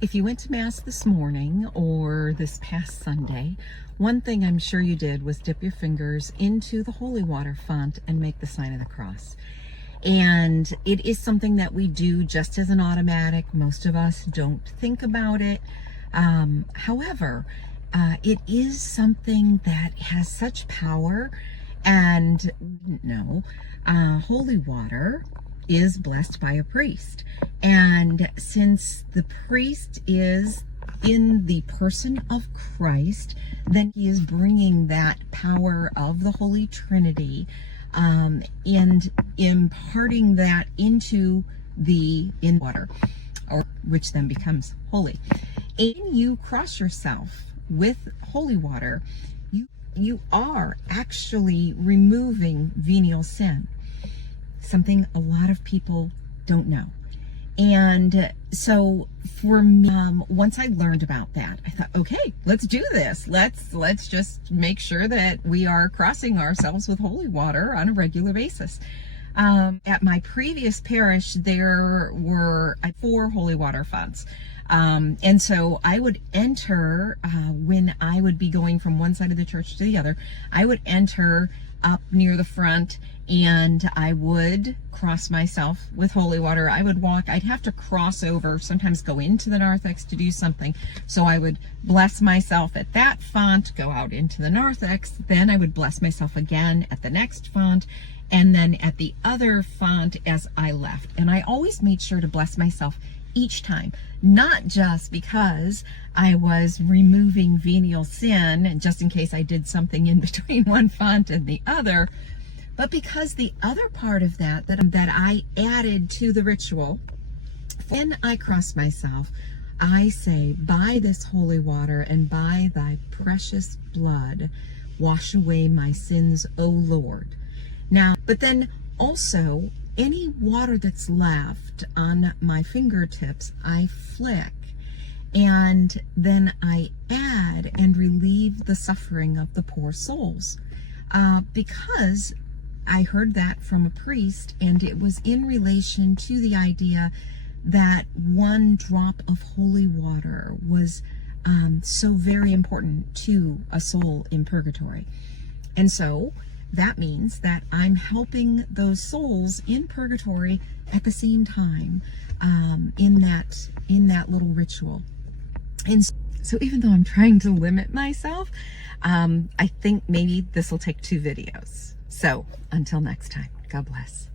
If you went to Mass this morning or this past Sunday, one thing I'm sure you did was dip your fingers into the holy water font and make the sign of the cross. And it is something that we do just as an automatic. Most of us don't think about it. However, it is something that has such power, and holy water is blessed by a priest. And since the priest is in the person of Christ, then he is bringing that power of the Holy Trinity and imparting that into the water, or which then becomes holy. And when you cross yourself with holy water, you are actually removing venial sin, something a lot of people don't know. And so for me, once I learned about that, I thought, okay, let's do this. Let's just make sure that we are crossing ourselves with holy water on a regular basis. At my previous parish, there were 4 holy water fonts. And so I would enter, when I would be going from one side of the church to the other, I would enter up near the front and I would cross myself with holy water. I would walk, I'd have to cross over, sometimes go into the narthex to do something. So I would bless myself at that font, go out into the narthex, then I would bless myself again at the next font, and then at the other font as I left. And I always made sure to bless myself each time, not just because I was removing venial sin, and just in case I did something in between one font and the other, but because the other part of that I added to the ritual, when I cross myself, I say, by this holy water and by thy precious blood, wash away my sins, O Lord. Now, but then also, any water that's left on my fingertips, I flick, and then I add and relieve the suffering of the poor souls. Because I heard that from a priest, and it was in relation to the idea that one drop of holy water was so very important to a soul in purgatory. And so that means that I'm helping those souls in purgatory at the same time, in that little ritual. And so even though I'm trying to limit myself, I think maybe this will take 2 videos. So until next time, God bless.